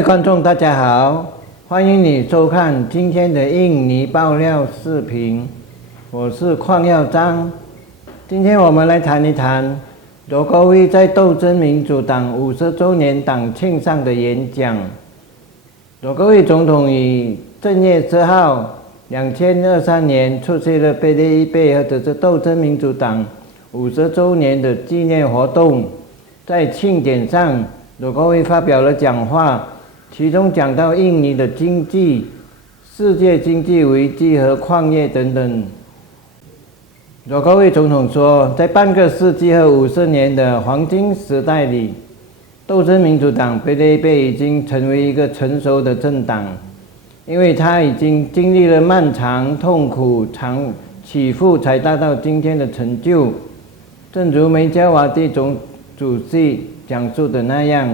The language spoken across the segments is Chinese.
位观众大家好，欢迎你收看今天的印尼爆料视频，我是邝耀章。今天我们来谈一谈罗戈威在斗争民主党50周年党庆上的演讲。罗戈威总统于正月10号2023年出席了贝利伊贝或者是斗争民主党50周年的纪念活动，在庆典上罗戈威发表了讲话，其中讲到印尼的经济、世界经济危机和矿业等等。罗戈威总统说，在半个世纪和50年的黄金时代里，斗争民主党贝利贝已经成为一个成熟的政党，因为它已经经历了漫长、痛苦、长起伏，才达到今天的成就。正如梅加瓦蒂主席讲述的那样，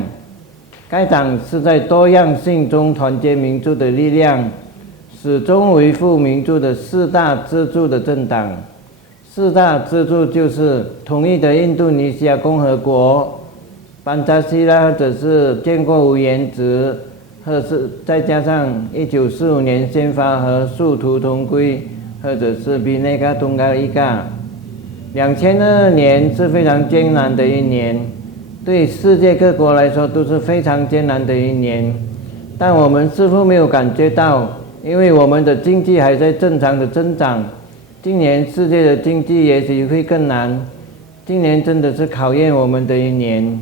该党是在多样性中团结民族的力量，始终维护民族的4大支柱的政党。4大支柱就是统一的印度尼西亚共和国、班扎西拉或者是建国无言值，或是再加上1945年宪法和殊途同归，或者是比内嘎东嘎伊嘎。2022年是非常艰难的一年，对世界各国来说都是非常艰难的一年，但我们似乎没有感觉到，因为我们的经济还在正常的增长。今年世界的经济也许会更难，今年真的是考验我们的一年。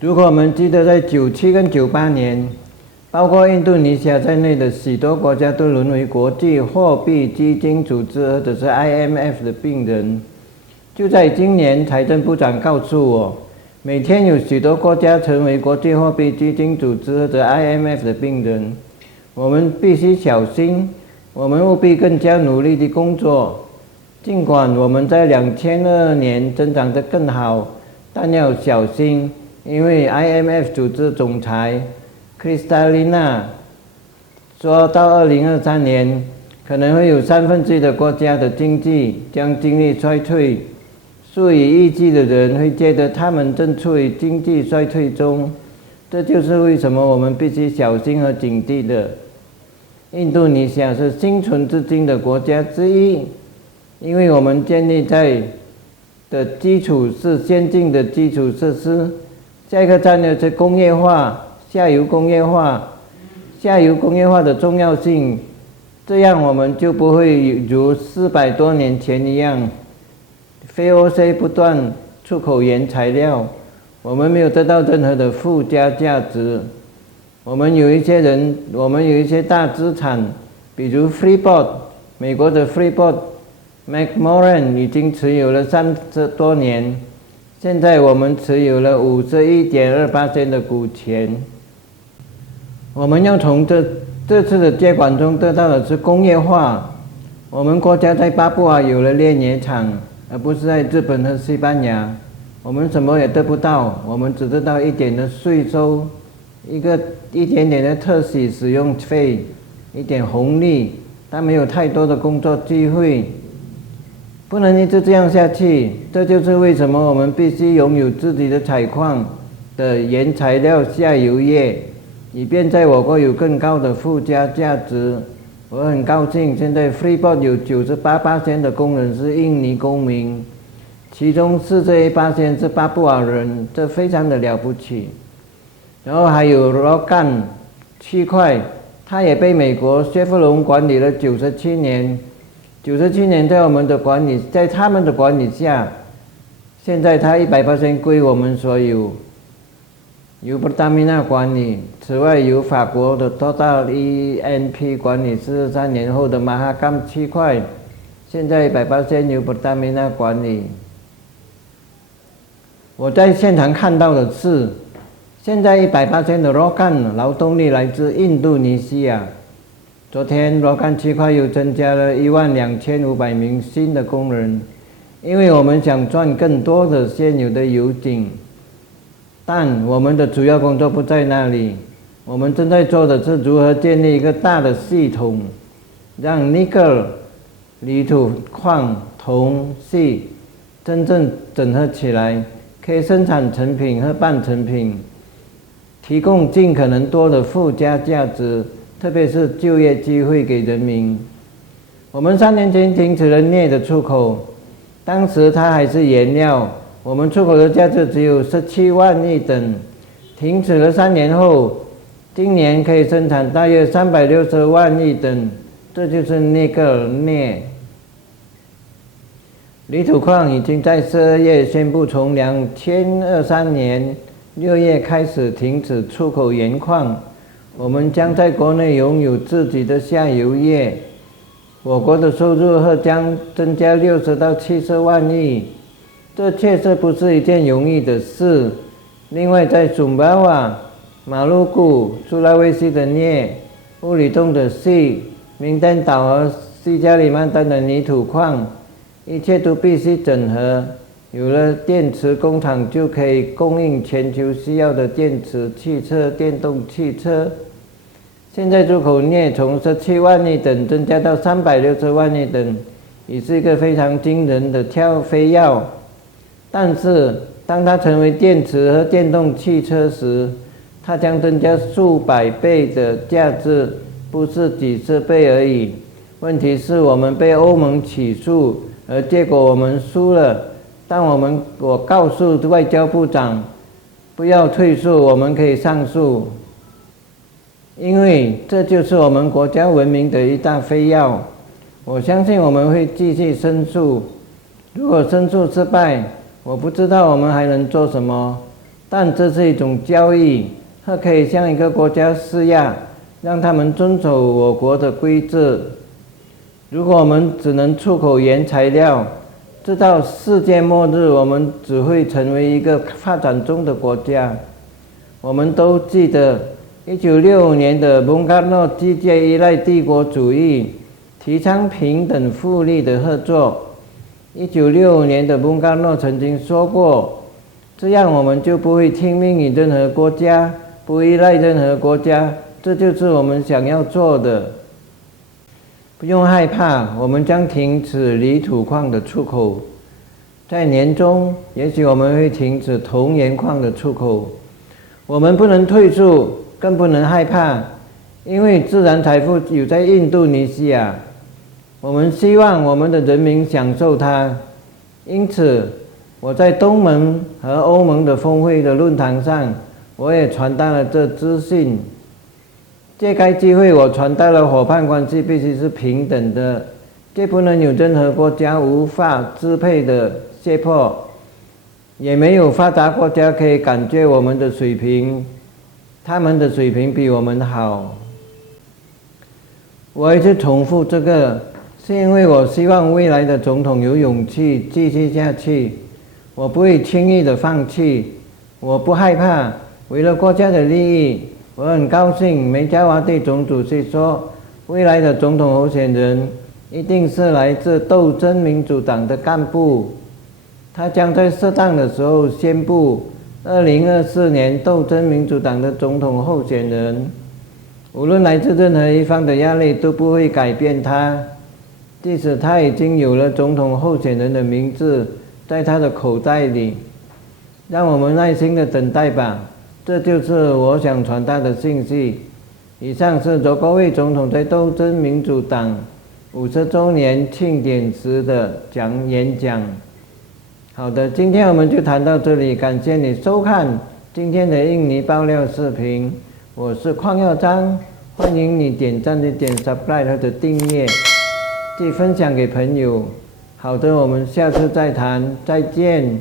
如果我们记得在97跟98年，包括印度尼西亚在内的许多国家都沦为国际货币基金组织或者是 IMF 的病人。就在今年，财政部长告诉我，每天有许多国家成为国际货币基金组织或者 IMF 的病人。我们必须小心，我们务必更加努力地工作。尽管我们在2022年增长得更好，但要小心，因为 IMF 组织总裁克里斯塔丽娜说到2023年，可能会有1/3的国家的经济将经历衰退。数以亿计的人会觉得他们正处于经济衰退中，这就是为什么我们必须小心和警惕的。印度尼西亚是幸存至今的国家之一，因为我们建立在的基础是先进的基础设施。下一个战略是工业化、下游工业化。下游工业化的重要性，这样我们就不会如400多年前一样，VOC 不断出口原材料，我们没有得到任何的附加价值。我们有一些大资产，比如 Freeport， 美国的 Freeport、McMoran 已经持有了30多年，现在我们持有了51.2% 的股权。我们要从这次的接管中得到的是工业化。我们国家在巴布亚有了炼冶厂，而不是在日本和西班牙。我们什么也得不到，我们只得到一点的税收，一点点的特许使用费，一点红利，但没有太多的工作机会。不能一直这样下去，这就是为什么我们必须拥有自己的采矿的原材料下游业，以便在我国有更高的附加价值。我很高兴，现在 Freeport 有98% 的工人是印尼公民，其中41% 是巴布亚人，这非常的了不起。然后还有罗干区块，它也被美国雪佛龙管理了97年。97年在他们的管理下，现在它100% 归我们所有，由Pertamina管理。此外，由法国的 Total E&P 管理43年后的马哈干区块，现在100% 由Pertamina管理。我在现场看到的是，现在100% 的罗干劳动力来自印度尼西亚。昨天罗干区块又增加了12500名新的工人，因为我们想赚更多的现有的油井。但我们的主要工作不在那里，我们正在做的是如何建立一个大的系统，让 nickel、铝土矿、铜、锡真正整合起来，可以生产成品和半成品。提供尽可能多的附加价值，特别是就业机会给人民。我们3年前停止了镍的出口，当时它还是原料，我们出口的价值只有17万亿等。停止了3年后，今年可以生产大约360万亿等，这就是尼格尔镍。铝土矿已经在12月宣布，从2023年6月开始停止出口原矿，我们将在国内拥有自己的下游业，我国的收入将增加60到70万亿，这确实不是一件容易的事。另外，在苏巴瓦、马鲁古、苏拉威西的镍、乌里洞的锡、名丹岛和西加里曼丹的泥土矿，一切都必须整合。有了电池工厂，就可以供应全球需要的电池、汽车、电动汽车。现在出口镍从17万亿等增加到360万亿等，也是一个非常惊人的飞跃。但是，当它成为电池和电动汽车时，它将增加数百倍的价值，不是几十倍而已。问题是我们被欧盟起诉，而结果我们输了。但我告诉外交部长，不要退缩，我们可以上诉，因为这就是我们国家文明的一大飞跃。我相信我们会继续申诉，如果申诉失败，我不知道我们还能做什么，但这是一种交易，它可以向一个国家施压，让他们遵守我国的规则。如果我们只能出口原材料，直到世界末日，我们只会成为一个发展中的国家。我们都记得1965年的蒙嘎诺拒绝依赖帝国主义，提倡平等互利的合作。1965年的蒙嘎诺曾经说过，这样我们就不会听命于任何国家，不依赖任何国家，这就是我们想要做的。不用害怕，我们将停止铝土矿的出口。在年中，也许我们会停止铜盐矿的出口。我们不能退出，更不能害怕，因为自然财富有在印度尼西亚。我们希望我们的人民享受它，因此我在东盟和欧盟的峰会的论坛上，我也传达了这资讯。借该机会，我传达了伙伴关系必须是平等的，绝不能有任何国家无法支配的胁迫，也没有发达国家可以感觉我们的水平，他们的水平比我们好。我一直重复这个，是因为我希望未来的总统有勇气继续下去。我不会轻易的放弃，我不害怕。为了国家的利益，我很高兴梅加瓦蒂总主席说，未来的总统候选人一定是来自斗争民主党的干部。他将在适当的时候宣布2024年斗争民主党的总统候选人。无论来自任何一方的压力都不会改变他，即使他已经有了总统候选人的名字在他的口袋里。让我们耐心的等待吧，这就是我想传达的信息。以上是佐科维总统在斗争民主党50周年庆典时的演讲。好的，今天我们就谈到这里，感谢你收看今天的印尼爆料视频。我是邝耀章，欢迎你点赞、点 subscribe 或者订阅，并分享给朋友。好的，我们下次再谈，再见。